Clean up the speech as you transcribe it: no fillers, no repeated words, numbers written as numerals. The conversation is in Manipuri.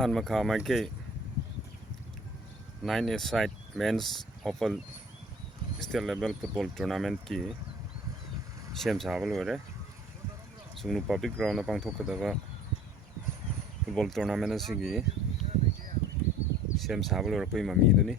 Han Makha Maike 9-a-side men's open state level football tournament ki sem sabal ore sunu public ground na pangthokadaba football tournament asigi sem sabal ore poi mami duni